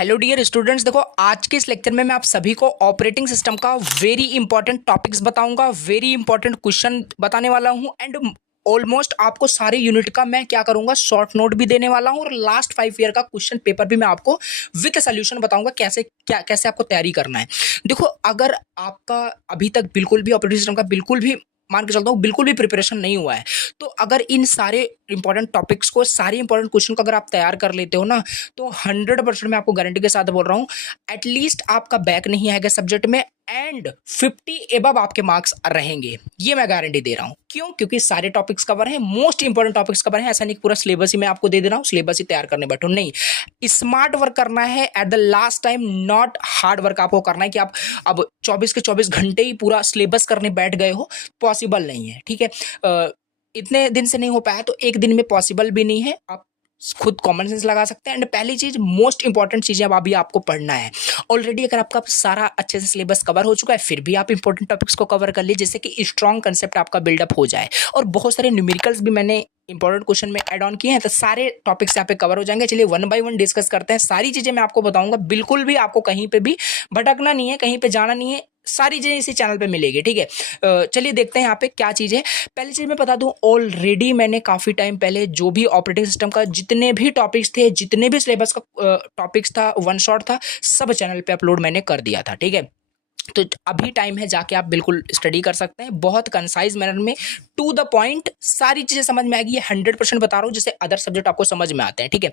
Hello dear students, देखो आज के इस लेक्चर में मैं आप सभी को ऑपरेटिंग सिस्टम का वेरी इंपॉर्टेंट टॉपिक्स बताऊंगा, वेरी इंपॉर्टेंट क्वेश्चन बताने वाला हूं एंड ऑलमोस्ट आपको सारे यूनिट का मैं क्या करूंगा शॉर्ट नोट भी देने वाला हूं और लास्ट 5 ईयर का क्वेश्चन पेपर भी मैं आपको विद सोल्यूशन बताऊंगा कैसे आपको तैयारी करना है। देखो अगर आपका अभी तक बिल्कुल भी ऑपरेटिंग सिस्टम का बिल्कुल भी मान के चलता हूँ बिल्कुल भी प्रिपरेशन नहीं हुआ है, तो अगर इन सारे इंपॉर्टेंट टॉपिक्स को, सारे इंपॉर्टेंट क्वेश्चन को अगर आप तैयार कर लेते हो ना, तो 100% मैं आपको गारंटी के साथ बोल रहा हूँ एटलीस्ट आपका बैक नहीं आएगा सब्जेक्ट में एंड 50 एबव आपके मार्क्स रहेंगे। ये मैं गारंटी दे रहा हूँ। क्यों? क्योंकि सारे टॉपिक्स कवर हैं, मोस्ट इंपॉर्टेंट टॉपिक्स कवर हैं। ऐसा नहीं पूरा सिलेबस ही मैं आपको दे दे रहा हूँ, सिलेबस ही तैयार करने बैठो, नहीं। स्मार्ट वर्क करना है at the last time, not hard work आपको करना है कि आप अब 24 के 24 घंटे ही पूरा सिलेबस करने बैठ गए हो। पॉसिबल नहीं है, ठीक है। इतने दिन से नहीं हो पाया तो एक दिन में पॉसिबल भी नहीं है। आप खुद कॉमन सेंस लगा सकते हैं। एंड पहली चीज, मोस्ट इंपॉर्टेंट चीजें अब अभी आपको पढ़ना है। ऑलरेडी अगर आपका सारा अच्छे से सिलेबस कवर हो चुका है, फिर भी आप इंपॉर्टेंट टॉपिक्स को कवर कर लीजिए जिससे कि स्ट्रॉन्ग कंसेप्ट आपका बिल्डअप हो जाए। और बहुत सारे न्यूमेरिकल्स भी मैंने इंपॉर्टेंट क्वेश्चन में ऐड ऑन किए हैं, तो सारे टॉपिक्स यहाँ पे कवर हो जाएंगे। चलिए वन बाय वन डिस्कस करते हैं। सारी चीजें मैं आपको बताऊंगा, बिल्कुल भी आपको कहीं पे भी भटकना नहीं है, कहीं पे जाना नहीं है, सारी चीजें इसी चैनल पे मिलेगी, ठीक है। चलिए देखते हैं यहाँ पे क्या चीज है। पहली चीज मैं बता दूं, ऑलरेडी मैंने काफी टाइम पहले जो भी ऑपरेटिंग सिस्टम का जितने भी टॉपिक्स थे, जितने भी सिलेबस का टॉपिक्स था, वन शॉट था, सब चैनल पे अपलोड मैंने कर दिया था, ठीक है। तो अभी टाइम है, जाके आप बिल्कुल स्टडी कर सकते हैं। बहुत कंसाइज मैनर में टू द पॉइंट सारी चीजें समझ में आएगी। ये 100% बता रहा हूँ, जैसे अदर सब्जेक्ट आपको समझ में आते हैं, ठीक है।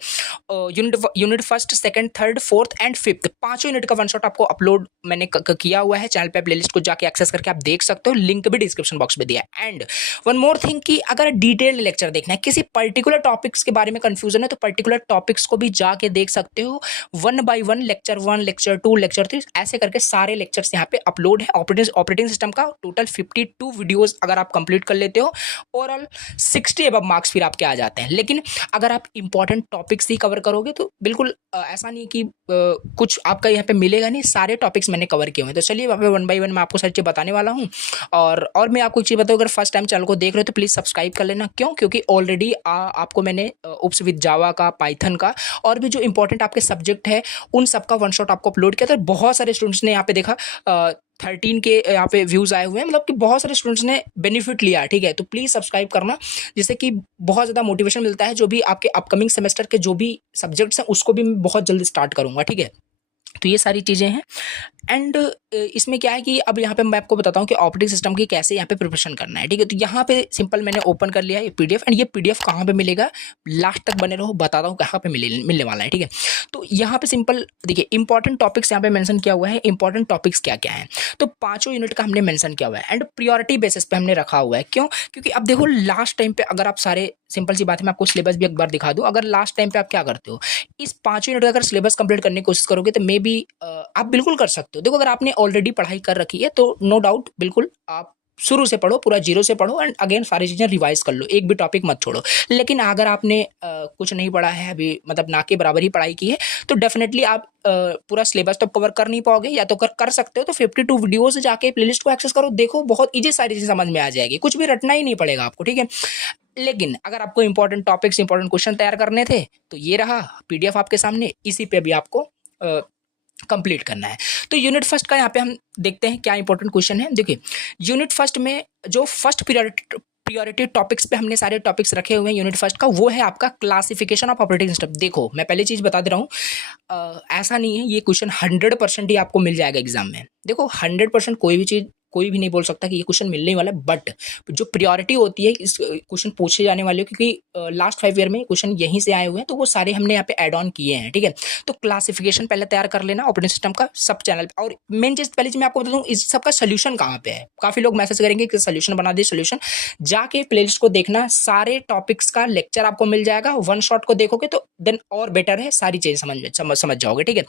Unit first, second, third, fourth and fifth, पांचों यूनिट का वन शॉट आपको अपलोड मैंने किया हुआ है चैनल पे। प्लेलिस्ट को जाके एक्सेस करके आप देख सकते हो, लिंक भी डिस्क्रिप्शन बॉक्स में दिया है। एंड वन मोर थिंग कि अगर डिटेल्ड लेक्चर देखना है, किसी पर्टिकुलर टॉपिक्स के बारे में कंफ्यूजन है, तो पर्टिकुलर टॉपिक्स को भी जाके देख सकते हो। One by one, lecture 1, lecture 2, lecture 3, ऐसे करके सारे लेक्चर्स यहाँ पे अपलोड है। ऑपरेटिंग सिस्टम का टोटल 52 वीडियोस अगर आप कंप्लीट कर लेते हो, ओवरऑल 60 अबव मार्क्स फिर आपके आ जाते हैं। लेकिन अगर आप इंपॉर्टेंट टॉपिक्स ही कवर करोगे तो बिल्कुल ऐसा नहीं कि कुछ आपका यहाँ पे मिलेगा नहीं। सारे टॉपिक्स मैंने कवर किए हुए हैं। तो चलिए वहाँ पे वन बाय वन मैं आपको सारी चीज़ बताने वाला हूँ। और मैं आपको एक चीज़ बताऊँ, अगर फर्स्ट टाइम चैनल को देख रहे हो तो प्लीज़ सब्सक्राइब कर लेना। क्यों? क्योंकि ऑलरेडी आपको मैंने उप्स विद जावा का, पाइथन का और भी जो इंपॉर्टेंट आपके सब्जेक्ट है उन सबका वन शॉट आपको अपलोड किया था। बहुत सारे स्टूडेंट्स ने यहाँ पे देखा 13 के यहाँ पे व्यूज आए हुए हैं, मतलब कि बहुत सारे स्टूडेंट्स ने बेनिफिट लिया, ठीक है। तो प्लीज सब्सक्राइब करना, जिससे कि बहुत ज़्यादा मोटिवेशन मिलता है। जो भी आपके अपकमिंग सेमेस्टर के जो भी सब्जेक्ट्स हैं उसको भी मैं बहुत जल्दी स्टार्ट करूँगा, ठीक है। तो ये सारी चीज़ें हैं। एंड इसमें क्या है कि अब यहाँ पे मैं आपको बताता हूँ कि ऑपरेटिंग सिस्टम की कैसे यहाँ पे प्रिपरेशन करना है, ठीक है। तो यहाँ पे सिंपल मैंने ओपन कर लिया है पीडीएफ। एंड ये पीडीएफ कहाँ पे मिलेगा, लास्ट तक बने रहो, बताता हूँ कहाँ पे मिलने वाला है, ठीक है। तो यहाँ पे सिंपल देखिए, इंपॉर्टेंट टॉपिक्स यहाँ पे मेंशन किया हुआ है। इंपॉर्टेंट टॉपिक्स क्या क्या है, तो पांचों यूनिट का हमने मेंशन किया हुआ है एंड प्रियोरिटी बेसिस पे हमने रखा हुआ है। क्यों? क्योंकि अब देखो लास्ट टाइम पे अगर आप सारे, सिंपल सी बात है, मैं आपको सिलेबस भी एक बार दिखा दूं। अगर लास्ट टाइम पे आप क्या करते हो, इस पांचों यूनिट का अगर सिलेबस कंप्लीट करने की कोशिश करोगे तो मे बी आप बिल्कुल कर सकते हो। देखो अगर आपने ऑलरेडी पढ़ाई कर रखी है तो नो डाउट बिल्कुल आप शुरू से पढ़ो, पूरा जीरो से पढ़ो एंड अगेन सारी चीजें रिवाइज कर लो, एक भी टॉपिक मत छोड़ो। लेकिन अगर आपने कुछ नहीं पढ़ा है अभी, मतलब ना के बराबर ही पढ़ाई की है, तो डेफिनेटली आप पूरा सिलेबस तो कवर कर नहीं पाओगे। या तो कर सकते हो तो 52 वीडियोस जाके प्लेलिस्ट को एक्सेस करो, देखो बहुत इजी सारी चीजें समझ में आ जाएगी, कुछ भी रटना ही नहीं पड़ेगा आपको, ठीक है। लेकिन अगर आपको इंपॉर्टेंट टॉपिक्स, इंपॉर्टेंट क्वेश्चन तैयार करने थे तो ये रहा पीडीएफ आपके सामने, इसी पे भी आपको कंप्लीट करना है। तो यूनिट फर्स्ट का यहाँ पे हम देखते हैं क्या इंपॉर्टेंट क्वेश्चन है। देखिए यूनिट फर्स्ट में जो फर्स्ट प्रियोरिटी टॉपिक्स पे हमने सारे टॉपिक्स रखे हुए हैं यूनिट फर्स्ट का, वो है आपका क्लासिफिकेशन ऑफ ऑपरेटिंग सिस्टम। देखो मैं पहले चीज बता दे रहा हूँ, ऐसा नहीं है ये क्वेश्चन 100% ही आपको मिल जाएगा एग्जाम में। देखो 100% कोई भी चीज कोई भी नहीं बोल सकता कि ये क्वेश्चन मिलने वाला है, बट जो प्रियोरिटी होती है इस क्वेश्चन पूछे जाने वाले, क्योंकि लास्ट 5 ईयर में क्वेश्चन यहीं से आए हुए हैं, तो वो सारे हमने यहाँ पे ऐड ऑन किए हैं, ठीक है। तो क्लासिफिकेशन पहले तैयार कर लेना ऑपरेटिंग सिस्टम का सब चैनल पे। और मेन चीज पहली चीज मैं आपको बता दूं, इस सब का सोल्यूशन कहाँ पे है। काफी लोग मैसेज करेंगे कि सोल्यूशन बना दे, सोल्यूशन जाके प्लेलिस्ट को देखना, सारे टॉपिक्स का लेक्चर आपको मिल जाएगा। वन शॉट को देखोगे तो देन और बेटर है, सारी चीजें समझ जाओगे, ठीक है।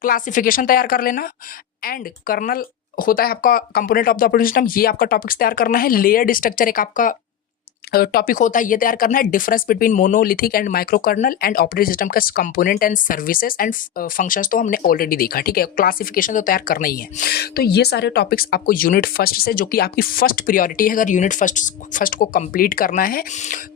क्लासिफिकेशन तैयार कर लेना एंड कर्नल होता है आपका component of the operating system, ये आपका टॉपिक्स तैयार करना है। लेयर्ड स्ट्रक्चर एक आपका टॉपिक होता है ये तैयार करना है, difference between monolithic and micro kernel and operating system का component and services and functions तो हमने ऑलरेडी देखा, ठीक है। क्लासिफिकेशन तो तैयार करना ही है। तो ये सारे टॉपिक्स आपको यूनिट फर्स्ट से, जो कि आपकी फर्स्ट प्रियोरिटी है, अगर यूनिट फर्स्ट को कंप्लीट करना है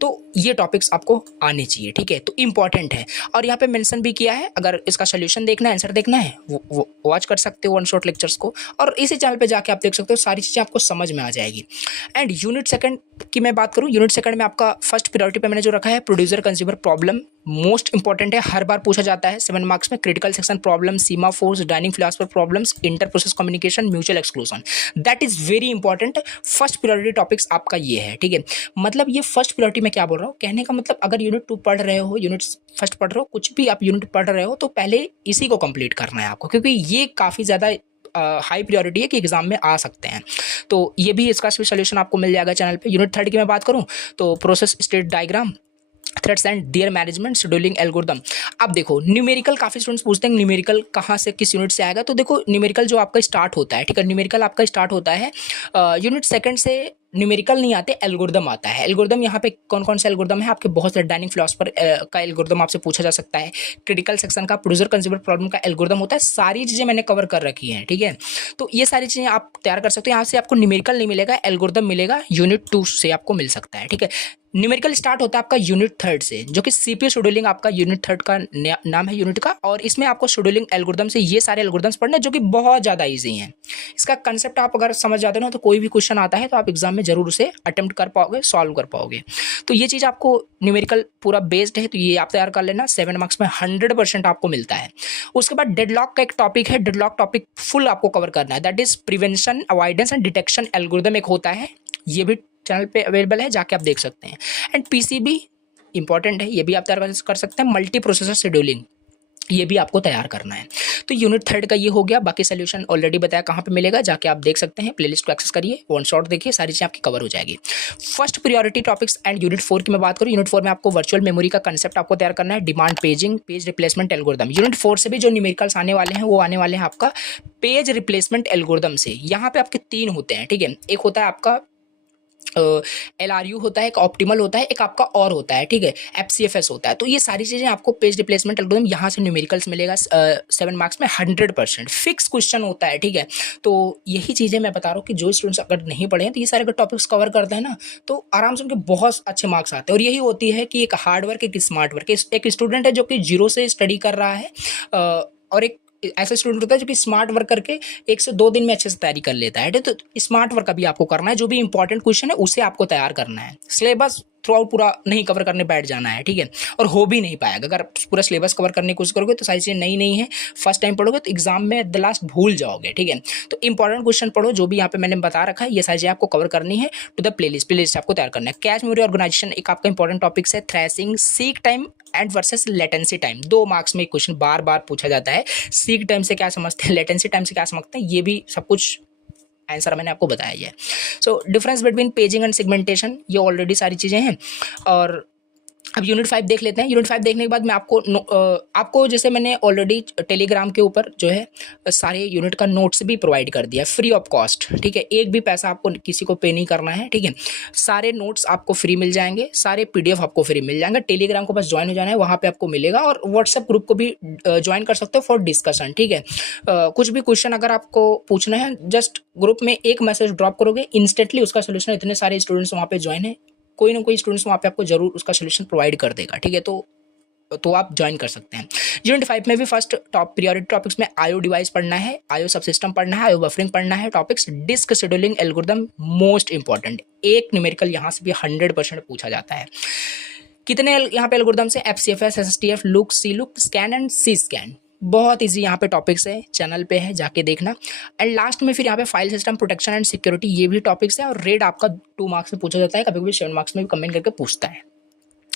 तो ये टॉपिक्स आपको आने चाहिए, ठीक है। तो इंपॉर्टेंट है, और यहाँ पे मेंशन भी किया है, अगर इसका सोल्यूशन देखना है, आंसर देखना है, वो वॉच कर सकते हो वन शॉट लेक्चर्स को, और इसी चैनल पे जाके आप देख सकते हो, सारी चीज़ें आपको समझ में आ जाएगी। एंड यूनिट सेकंड की मैं बात करूँ, यूनिट सेकंड में आपका फर्स्ट प्रायोरिटी पे मैंने जो रखा है producer consumer problem, most important है, हर बार पूछा जाता है 7 मार्क्स में। Critical section problem, Seema force, dining philosopher problems, inter process communication, mutual exclusion, that is very important. First priority topics आपका ये है, ठीक है। मतलब ये फर्स्ट प्रायोरिटी में क्या बोल रहा हूँ, कहने का मतलब अगर यूनिट 2 पढ़ रहे हो, यूनिट फर्स्ट पढ़ रहे हो, कुछ भी आप यूनिट पढ़ रहे हो, तो पहले इसी को कंप्लीट करना है आपको, क्योंकि ये काफ़ी ज़्यादा हाई प्रायोरिटी है कि एग्जाम में आ सकते हैं। तो ये भी, इसका भी सोल्यूशन आपको मिल जाएगा चैनल पे। यूनिट 3 की मैं बात करूं तो process state diagram, threads and there management, scheduling algorithm. अब देखो न्यूमेरिकल, काफ़ी स्टूडेंट्स पूछते हैं न्यूमेरिकल कहाँ से, किस यूनिट से आएगा। तो देखो न्यूमेरिकल जो आपका स्टार्ट होता है, ठीक है, न्यूमेरिकल आपका स्टार्ट होता है यूनिट सेकंड से। न्यूमेरिकल नहीं आते, एल्गोरिदम आता है। एल्गोरिदम यहाँ पे कौन कौन से एल्गोरिदम है आपके, बहुत सारे, डाइनिंग फिलॉसफर का एल्गोरिदम आपसे पूछा जा सकता है, क्रिटिकल सेक्शन का, प्रोड्यूसर कंज्यूमर प्रॉब्लम का एल्गोरिदम होता है। सारी चीज़ें मैंने कवर कर रखी हैं, ठीक है। तो ये सारी चीज़ें आप तैयार कर सकते हो। यहाँ से आपको न्यूमेरिकल नहीं मिलेगा, एल्गोरिदम मिलेगा, यूनिट 2 से आपको मिल सकता है, ठीक है। न्यूमेरिकल स्टार्ट होता है आपका यूनिट 3 से, जो कि सीपीयू शेड्यूलिंग आपका यूनिट 3 का नाम है यूनिट का, और इसमें आपको शेड्यूलिंग एल्गोरिथम से ये सारे एल्गोरिथम्स पढ़ने हैं, जो कि बहुत ज़्यादा इजी हैं। इसका कंसेप्ट आप अगर समझ जाते हो ना, तो कोई भी क्वेश्चन आता है तो आप एग्जाम में जरूर उसे अटेम्प्ट कर पाओगे, सॉल्व कर पाओगे। तो ये चीज़ आपको न्यूमेरिकल पूरा बेस्ड है, तो ये आप तैयार कर लेना। 7 मार्क्स में 100% आपको मिलता है। उसके बाद डेडलॉक का एक टॉपिक है, डेडलॉक टॉपिक फुल आपको कवर करना है, that is prevention, avoidance and detection algorithm एक होता है, ये भी चैनल पे अवेलेबल है, जाके आप देख सकते हैं। एंड पीसीबी इंपॉर्टेंट है, ये भी आप तैयार कर सकते हैं। मल्टी प्रोसेसर शेड्यूलिंग, ये भी आपको तैयार करना है। तो यूनिट 3 का ये हो गया। बाकी सोल्यूशन ऑलरेडी बताया कहाँ पे मिलेगा, जाके आप देख सकते हैं, प्लेलिस्ट को एक्सेस करिए, वन शॉट देखिए, सारी चीज़ें आपकी कवर हो जाएगी। First priority topics and unit 4 की मैं बात करूँ, यूनिट 4 में आपको वर्चुअल मेमोरी का कंसेप्ट आपको तैयार करना है, demand paging, page replacement algorithm. Unit 4 से भी जो न्यूमेरिकल्स आने वाले हैं वो आने वाले हैं आपका पेज रिप्लेसमेंट एल्गोरिथम से। यहाँ पे आपके 3 होते हैं, ठीक है। एक होता है आपका LRU होता है, एक ऑप्टिमल होता है, एक आपका और होता है, ठीक है, FCFS होता है। तो ये सारी चीज़ें आपको पेज रिप्लेसमेंट एल्गोरिथम यहाँ से न्यूमेरिकल्स मिलेगा 7 मार्क्स में 100% फिक्स क्वेश्चन होता है, ठीक है। तो यही चीज़ें मैं बता रहा हूँ कि जो स्टूडेंट्स अगर नहीं पढ़े हैं तो ये सारे अगर टॉपिक्स कवर करते हैं ना, तो आराम से उनके बहुत अच्छे मार्क्स आते हैं। और यही होती है कि एक हार्ड वर्क, एक स्मार्ट वर्क। एक स्टूडेंट है जो कि 0 से स्टडी कर रहा है, और एक ऐसा स्टूडेंट होता है जो कि स्मार्ट वर्क करके 1 से 2 दिन में अच्छे से तैयारी कर लेता है। तो स्मार्ट वर्क अभी आपको करना है, जो भी इंपॉर्टेंट क्वेश्चन है उसे आपको तैयार करना है। सिलेबस थ्रू आउट पूरा नहीं कवर करने बैठ जाना है, ठीक है, और हो भी नहीं पाएगा। अगर पूरा सिलेबस कवर करने की कोशिश करोगे तो सारी चीज़ें नई नहीं है, फर्स्ट टाइम पढ़ोगे तो एग्जाम में एट द लास्ट भूल जाओगे, ठीक है। तो इंपॉर्टेंट क्वेश्चन पढ़ो, जो भी यहाँ पे मैंने बता रखा है, ये सारी चीज़ें आपको कवर करनी है। टू द प्लेलिस्ट आपको तैयार करना है। कैश मेमोरी ऑर्गेनाइजेशन एक आपका इंपॉर्टेंट टॉपिक्स है। Threshing, seek time and versus latency time, 2 marks में क्वेश्चन बार बार पूछा जाता है। सीक टाइम से क्या समझते हैं, लेटेंसी टाइम से क्या समझते हैं, ये भी सब कुछ आंसर मैंने आपको बताया ही है। So difference between paging and segmentation, ये ऑलरेडी सारी चीज़ें हैं। और अब यूनिट 5 देख लेते हैं। यूनिट 5 देखने के बाद मैं आपको जैसे मैंने ऑलरेडी टेलीग्राम के ऊपर जो है सारे यूनिट का नोट्स भी प्रोवाइड कर दिया फ्री ऑफ कॉस्ट, ठीक है। एक भी पैसा आपको किसी को पे नहीं करना है, ठीक है। सारे नोट्स आपको फ्री मिल जाएंगे, सारे PDF आपको फ्री मिल जाएंगे। टेलीग्राम को बस ज्वाइन हो जाना है, वहाँ पे आपको मिलेगा। और व्हाट्सएप ग्रुप को भी ज्वाइन कर सकते हो फॉर डिस्कशन, ठीक है। कुछ भी क्वेश्चन अगर आपको पूछना है, जस्ट ग्रुप में एक मैसेज ड्रॉप करोगे, इंस्टेंटली उसका सोल्यूशन, इतने सारे स्टूडेंट्स वहाँ पे ज्वाइन है, कोई ना कोई स्टूडेंट्स वहाँ पे आपको जरूर उसका सोल्यूशन प्रोवाइड कर देगा, ठीक है। तो आप ज्वाइन कर सकते हैं। यूनिट 5 में भी फर्स्ट टॉप प्रायोरिटी टॉपिक्स में IO डिवाइस पढ़ना है, IO सब सिस्टम पढ़ना है, IO बफरिंग पढ़ना है। Topics disk scheduling algorithm most important, एक न्यूमेरिकल यहाँ से भी 100% पूछा जाता है। कितने यहाँ पे एल्गोरिथम्स है, FCFS, SSTF, लुक, C-लुक, स्कैन एंड C-स्कैन। बहुत इजी यहाँ पे टॉपिक्स है, चैनल पे है, जाके देखना। एंड लास्ट में फिर यहाँ पे file system protection and security, ये भी टॉपिक्स है। और रेड आपका 2 मार्क्स में पूछा जाता है, कभी कभी 7 मार्क्स में भी कमेंट करके पूछता है।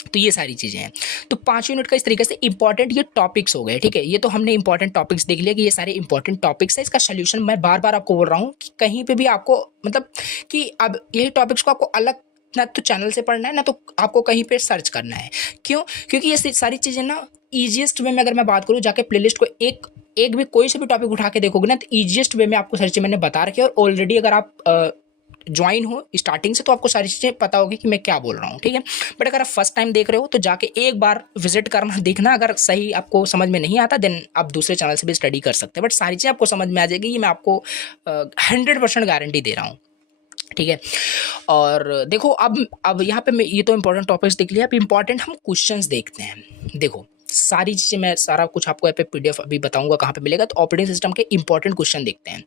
तो ये सारी चीज़ें हैं। तो 5 यूनिट का इस तरीके से इंपॉर्टेंट ये टॉपिक्स हो गए, ठीक है। ये तो हमने इंपॉर्टेंट टॉपिक्स देख लिया कि ये सारे इंपॉर्टेंट टॉपिक्स है। इसका सोल्यूशन मैं बार बार आपको बोल रहा हूँ कि कहीं पे भी आपको मतलब कि अब यही टॉपिक्स को आपको अलग ना तो चैनल से पढ़ना है, ना तो आपको कहीं पे सर्च करना है। क्यों? क्योंकि ये सारी चीज़ें ना ईजिएस्ट वे में अगर मैं बात करूँ, जाके प्लेलिस्ट को एक भी कोई से भी टॉपिक उठा के देखोगे ना, तो ईजिएस्ट वे में आपको सारी चीज़ें मैंने बता रखी है। और ऑलरेडी अगर आप ज्वाइन हो स्टार्टिंग से तो आपको सारी चीज़ें पता होगी कि मैं क्या बोल रहा हूँ, ठीक है। बट अगर आप फर्स्ट टाइम देख रहे हो तो जाके एक बार विजिट करना, देखना, अगर सही आपको समझ में नहीं आता देन आप दूसरे चैनल से भी स्टडी कर सकते हैं, बट सारी चीज़ें आपको समझ में आ जाएगी, ये मैं आपको 100% गारंटी दे रहा हूँ, ठीक है। और देखो अब यहाँ पे मैं ये तो इंपॉर्टेंट टॉपिक्स देख लिया, अब इंपॉर्टेंट हम क्वेश्चंस देखते हैं। देखो सारी चीज़ें मैं सारा कुछ आपको यहाँ पे पीडीएफ अभी बताऊंगा कहाँ पे मिलेगा। तो ऑपरेटिंग सिस्टम के इंपॉर्टेंट क्वेश्चन देखते हैं।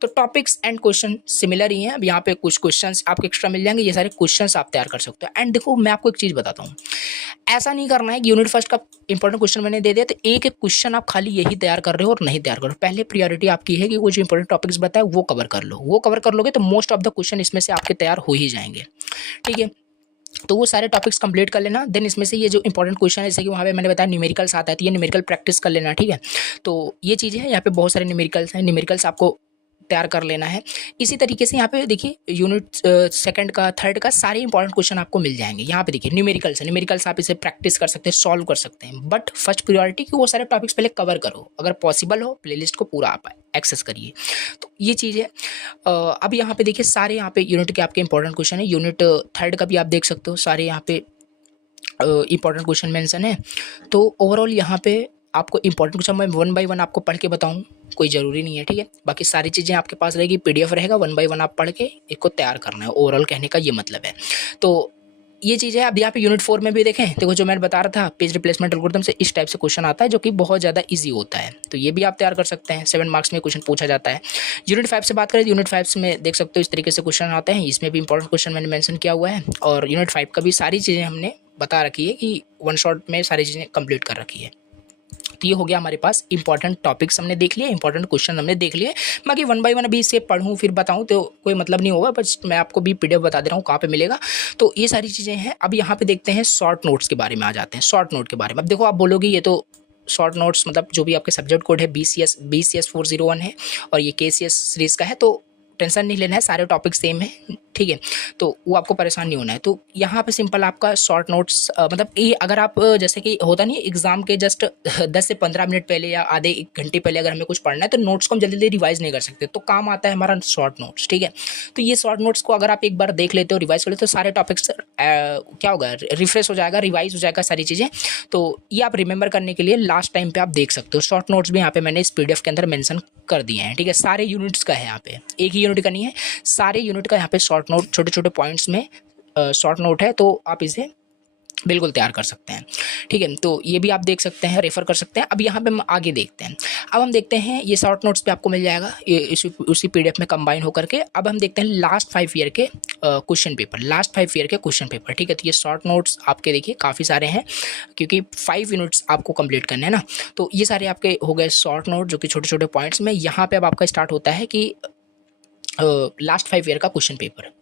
तो टॉपिक्स एंड क्वेश्चन सिमिलर ही हैं। अब यहाँ पे कुछ क्वेश्चंस आपको एक्स्ट्रा मिल जाएंगे, ये सारे क्वेश्चंस आप तैयार कर सकते हो। एंड देखो मैं आपको एक चीज़ बताता हूँ, ऐसा नहीं करना है कि यूनिट फर्स्ट का इंपॉर्टेंट क्वेश्चन मैंने दे दिया तो एक एक क्वेश्चन आप खाली यही तैयार कर रहे हो और नहीं तैयार करो। पहले प्रियोरिटी आपकी है कि कुछ इंपॉर्टेंट टॉपिक्स बताए वो कवर कर लो, वो कवर कर लोगे तो मोस्ट ऑफ द क्वेश्चन इसमें से आपके तैयार हो ही जाएंगे, ठीक है। तो वो सारे टॉपिक्स कंप्लीट कर लेना। देन इसमें से ये जो इंपॉर्टेंट क्वेश्चन है, जैसे कि वहाँ पे मैंने बताया न्यूमेरिकल्स आता है, तो ये न्यूमेरिकल प्रैक्टिस कर लेना, ठीक है। तो ये चीज़ें हैं, यहाँ पे बहुत सारे न्यूमेरिकल्स हैं, न्यूमेरिकल्स आपको तैयार कर लेना है। इसी तरीके से यहाँ पे देखिए यूनिट सेकंड का थर्ड का सारे इंपॉर्टेंट क्वेश्चन आपको मिल जाएंगे। यहाँ पे देखिए न्यूमेरिकल्स है, न्यूमेरिकल्स आप इसे प्रैक्टिस कर सकते हैं, सॉल्व कर सकते हैं, बट फर्स्ट प्रायोरिटी कि वो सारे टॉपिक्स पहले कवर करो, अगर पॉसिबल हो प्लेलिस्ट को पूरा आप एक्सेस करिए। तो ये चीज़ है। अब यहाँ पे देखिए सारे यहाँ पे यूनिट के आपके इंपॉर्टेंट क्वेश्चन है। यूनिट थर्ड का भी आप देख सकते हो, सारे यहाँ पे इंपॉर्टेंट क्वेश्चन मेंशन है। तो ओवरऑल यहाँ पे आपको इंपॉर्टेंट क्वेश्चन मैं 1 बाय 1 आपको पढ़ के बताऊँ कोई ज़रूरी नहीं है, ठीक है। बाकी सारी चीज़ें आपके पास रहेगी, पीडीएफ रहेगा, 1 बाय 1 आप पढ़ के इसको तैयार करना है। ओवरऑल कहने का ये मतलब है। तो ये चीज़ है। अब यहाँ पे यूनिट 4 में भी देखें, देखो जो मैं बता रहा था पेज रिप्लेसमेंट एल्गोरिथम से इस टाइप से क्वेश्चन आता है जो कि बहुत ज़्यादा इजी होता है, तो ये भी आप तैयार कर सकते हैं। 7 मार्क्स में क्वेश्चन पूछा जाता है। यूनिट 5 से बात करें तो यूनिट 5 में देख सकते हो इस तरीके से क्वेश्चन आते हैं, इसमें भी इंपॉर्टेंट क्वेश्चन मैंने मेंशन किया हुआ है। और यूनिट 5 का भी सारी चीज़ें हमने बता रखी है कि वन शॉट में सारी चीज़ें कंप्लीट कर रखी है। तो ये हो गया हमारे पास इंपॉर्टेंट टॉपिक्स हमने देख लिए, इंपॉर्टेंट क्वेश्चन हमने देख लिए। बाकी 1 बाय 1 अभी इसे पढ़ूँ फिर बताऊँ तो कोई मतलब नहीं होगा, बस मैं आपको भी पीडीएफ बता दे रहा हूँ कहाँ पे मिलेगा। तो ये सारी चीज़ें हैं। अब यहाँ पे देखते हैं शॉर्ट नोट्स के बारे में आ जाते हैं। शॉर्ट नोट के बारे में अब देखो आप बोलोगे ये तो शॉर्ट नोट्स मतलब जो भी आपके सब्जेक्ट कोड है BCS 401 है और ये KCS सीरीज़ का है, तो टेंशन नहीं लेना है, सारे टॉपिक सेम है, ठीक है। तो वो आपको परेशान नहीं होना है। तो यहाँ पे सिंपल आपका शॉर्ट नोट्स मतलब ये अगर आप जैसे कि होता नहीं एग्जाम के जस्ट 10 से 15 मिनट पहले या आधे 1 घंटे पहले अगर हमें कुछ पढ़ना है तो नोट्स को हम जल्दी जल्दी रिवाइज नहीं कर सकते, तो काम आता है हमारा शॉर्ट नोट्स, ठीक है। तो ये शॉर्ट नोट्स को अगर आप एक बार देख लेते हो, रिवाइज कर लेते हो, तो सारे टॉपिक्स क्या होगा, रिफ्रेश हो जाएगा, रिवाइज हो जाएगा सारी चीज़ें। तो ये आप रिमेंबर करने के लिए लास्ट टाइम पे आप देख सकते हो। शॉर्ट नोट्स भी यहाँ पे मैंने इस पीडीएफ के अंदर मेंशन कर दिए हैं, ठीक है। सारे यूनिट्स का है, यहाँ पे एक ही यूनिट का नहीं है, सारे यूनिट का यहाँ पे शॉर्ट नोट छोटे छोटे पॉइंट्स में शॉर्ट नोट है, तो आप इसे बिल्कुल तैयार कर सकते हैं, ठीक है। तो ये भी आप देख सकते हैं, रेफर कर सकते हैं। अब यहाँ पे हम आगे देखते हैं। अब हम देखते हैं ये शॉर्ट नोट्स पे आपको मिल जाएगा ये उसी पीडीएफ में कंबाइन होकर के। अब हम देखते हैं लास्ट 5 ईयर के क्वेश्चन पेपर, लास्ट 5 ईयर के क्वेश्चन पेपर, ठीक है। तो ये शॉर्ट नोट्स आपके देखिए काफ़ी सारे हैं क्योंकि 5 यूनिट्स आपको कंप्लीट करने हैं ना। तो ये सारे आपके हो गए शॉर्ट नोट जो कि छोटे छोटे पॉइंट्स में। यहाँ पे अब आपका स्टार्ट होता है कि लास्ट 5 ईयर का क्वेश्चन पेपर।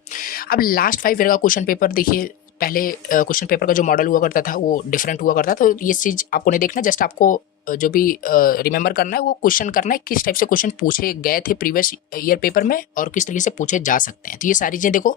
अब लास्ट 5 ईयर का क्वेश्चन पेपर देखिए, पहले क्वेश्चन पेपर का जो मॉडल हुआ करता था वो डिफरेंट हुआ करता था, तो ये चीज़ आपको नहीं देखना, जस्ट आपको जो भी रिमेंबर करना है वो क्वेश्चन करना है, किस टाइप से क्वेश्चन पूछे गए थे प्रीवियस ईयर पेपर में और किस तरीके से पूछे जा सकते हैं। तो ये सारी चीज़ें देखो,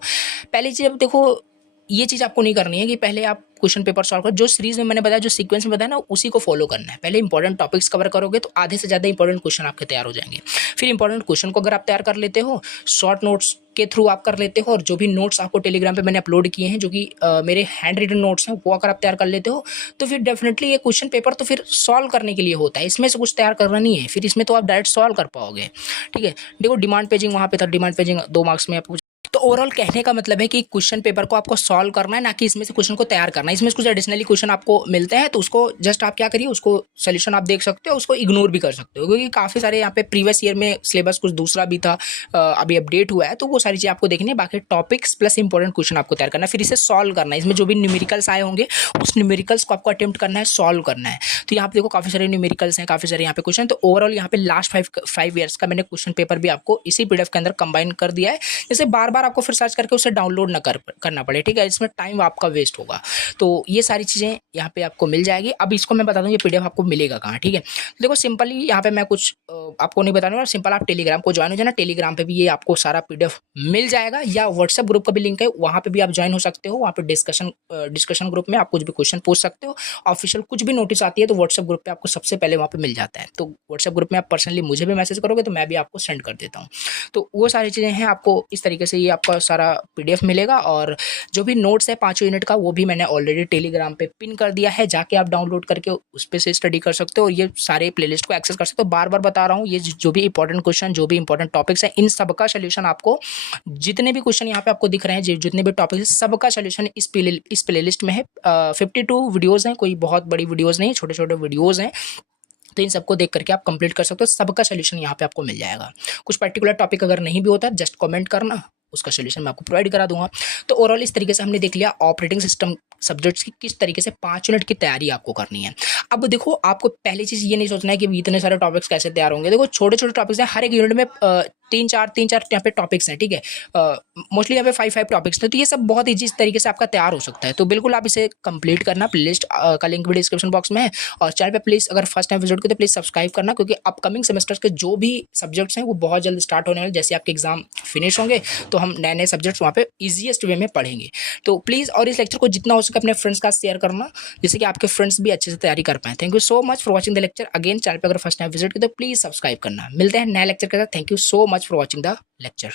पहली चीज़ अब देखो ये चीज़ आपको नहीं करनी है कि पहले आप क्वेश्चन पेपर सॉल्व करो, जो सीरीज में मैंने बताया, जो सीक्वेंस में बताया ना, उसी को फॉलो करना है। पहले इंपॉर्टेंट टॉपिक्स कवर करोगे तो आधे से ज़्यादा इंपॉर्टेंट क्वेश्चन आपके तैयार हो जाएंगे। फिर इंपॉर्टेंट क्वेश्चन को अगर आप तैयार कर लेते हो, शॉर्ट नोट्स के थ्रू आप कर लेते हो, और जो भी नोट्स आपको टेलीग्राम पे मैंने अपलोड किए हैं जो कि मेरे हैंड रिटन नोट्स हैं, वो अगर आप तैयार कर लेते हो तो फिर डेफिनेटली ये क्वेश्चन पेपर तो फिर सॉल्व करने के लिए होता है, इसमें से कुछ तैयार करना नहीं है, फिर इसमें तो आप डायरेक्ट सॉल्व कर पाओगे, ठीक है। देखो डिमांड पेजिंग वहाँ पे था, डिमांड पेजिंग 2 मार्क्स में आपको। तो ओवरऑल कहने का मतलब है कि क्वेश्चन पेपर को आपको सॉल्व करना है, ना कि इसमें से क्वेश्चन को तैयार करना है। इसमें कुछ एडिशनली क्वेश्चन आपको मिलते हैं तो उसको जस्ट आप क्या करिए, उसको सोल्यूशन आप देख सकते हो, उसको इग्नोर भी कर सकते हो, क्योंकि काफ़ी सारे यहाँ पे प्रीवियस ईयर में सिलेबस कुछ दूसरा भी था, अभी अपडेट हुआ है, तो वो सारी चीज़ आपको देखनी है। बाकी टॉपिक्स प्लस इंपॉर्टेंट क्वेश्चन आपको तैयार करना है, फिर इसे सॉल्व करना है। इसमें जो भी न्यूमेरिकल्स आए होंगे उस न्यूमेरिकल्स को आपको अटेम्प्ट करना है, सॉल्व करना है। तो यहाँ पे देखो काफ़ी सारे न्यूमेरिकल्स हैं, काफ़ी सारे यहाँ पे क्वेश्चन। तो ओवरऑल यहाँ पे लास्ट 5 ईयर्स का मैंने क्वेश्चन पेपर भी आपको इसी पीडीएफ के अंदर कंबाइन कर दिया है, जैसे बार बार आपको फिर सर्च करके उसे डाउनलोड ना करना पड़े, ठीक है। इसमें टाइम आपका वेस्ट होगा। तो ये सारी चीज़ें यहाँ पे आपको मिल जाएगी। अब इसको मैं बता दूँ ये पीडीएफ आपको मिलेगा कहाँ, ठीक है। देखो सिंपली यहाँ पे मैं कुछ आपको नहीं बताने वाला, सिंपल आप टेलीग्राम को ज्वाइन हो जाना, टेलीग्राम पे भी ये आपको सारा पीडीएफ मिल जाएगा, या व्हाट्सएप ग्रुप का भी लिंक है, वहाँ पे भी आप ज्वाइन हो सकते हो। वहाँ पे डिस्कशन ग्रुप में आप कुछ भी क्वेश्चन पूछ सकते हो। ऑफिशियल कुछ भी नोटिस आती है तो व्हाट्सएप ग्रुप पे आपको सबसे पहले वहाँ पे मिल जाता है। तो व्हाट्सएप ग्रुप में आप पर्सनली मुझे भी मैसेज करोगे तो मैं भी आपको सेंड कर देता हूँ। तो वो सारी चीज़ें हैं, आपको इस तरीके से ये आपका सारा PDF मिलेगा, और जो भी नोट्स है 5 यूनिट का वो भी मैंने ऑलरेडी टेलीग्राम पे पिन कर दिया है, जाके आप डाउनलोड करके उस पे से स्टडी कर सकते हो और ये सारे प्लेलिस्ट को एक्सेस कर सकते हो। बार बार बता रहा हूँ, ये जो भी इंपॉर्टेंट क्वेश्चन, जो भी इंपॉर्टेंट टॉपिक्स हैं, इन सब का सोल्यूशन आपको, जितने भी क्वेश्चन यहाँ पे आपको दिख रहे हैं, जितने भी टॉपिक्स, सबका सोल्यूशन इस प्लेलिस्ट में है। 52 वीडियोज़ हैं, कोई बहुत बड़ी वीडियोज़ नहीं, छोटे छोटे वीडियोज़ हैं, तो इन सबको देख करके आप कंप्लीट कर सकते हो। सबका सोल्यूशन यहाँ पे आपको मिल जाएगा। कुछ पर्टिकुलर टॉपिक अगर नहीं भी होता, जस्ट कमेंट करना, उसका सोल्यूशन मैं आपको प्रोवाइड करा दूंगा। तो ओवरऑल इस तरीके से हमने देख लिया ऑपरेटिंग सिस्टम सब्जेक्ट्स की किस तरीके से 5 यूनिट की तैयारी आपको करनी है। अब देखो, आपको पहली चीज़ ये नहीं सोचना है कि इतने सारे टॉपिक्स कैसे तैयार होंगे। देखो, छोटे छोटे टॉपिक्स हैं, हर एक यूनिट में तीन चार यहाँ पे टॉपिक्स हैं, ठीक है। मोस्टली यहाँ पे 5 टॉपिक्स थे, तो ये सब बहुत ईजी तरीके से आपका तैयार हो सकता है। तो बिल्कुल आप इसे कंप्लीट करना। प्लेलिस्ट का लिंक भी डिस्क्रिप्शन बॉक्स में है, और चैनल पे प्लीज़ अगर फर्स्ट टाइम विजिट करें तो प्लीज़ सब्सक्राइब करना, क्योंकि अपकमिंग सेमेस्टर्स के जो भी सब्जेक्ट्स हैं वो बहुत जल्द स्टार्ट होने वाले। जैसे आपके एग्जाम फिनिश होंगे तो हम नए नए सब्जेक्ट्स वहाँ पे ईजीएस्ट वे में पढ़ेंगे। तो प्लीज़, और इस लेक्चर को जितना हो सके अपने फ्रेंड्स का शेयर करना, जिससे कि आपके फ्रेंड्स भी अच्छे से तैयारी कर पाएँ। Thank you so much for watching the lecture. Again, channel पे अगर फर्स्ट टाइम विजिट करें तो प्लीज़ सब्सक्राइब करना। मिलते हैं नए लेक्चर के साथ। Thank you so much for watching the lecture।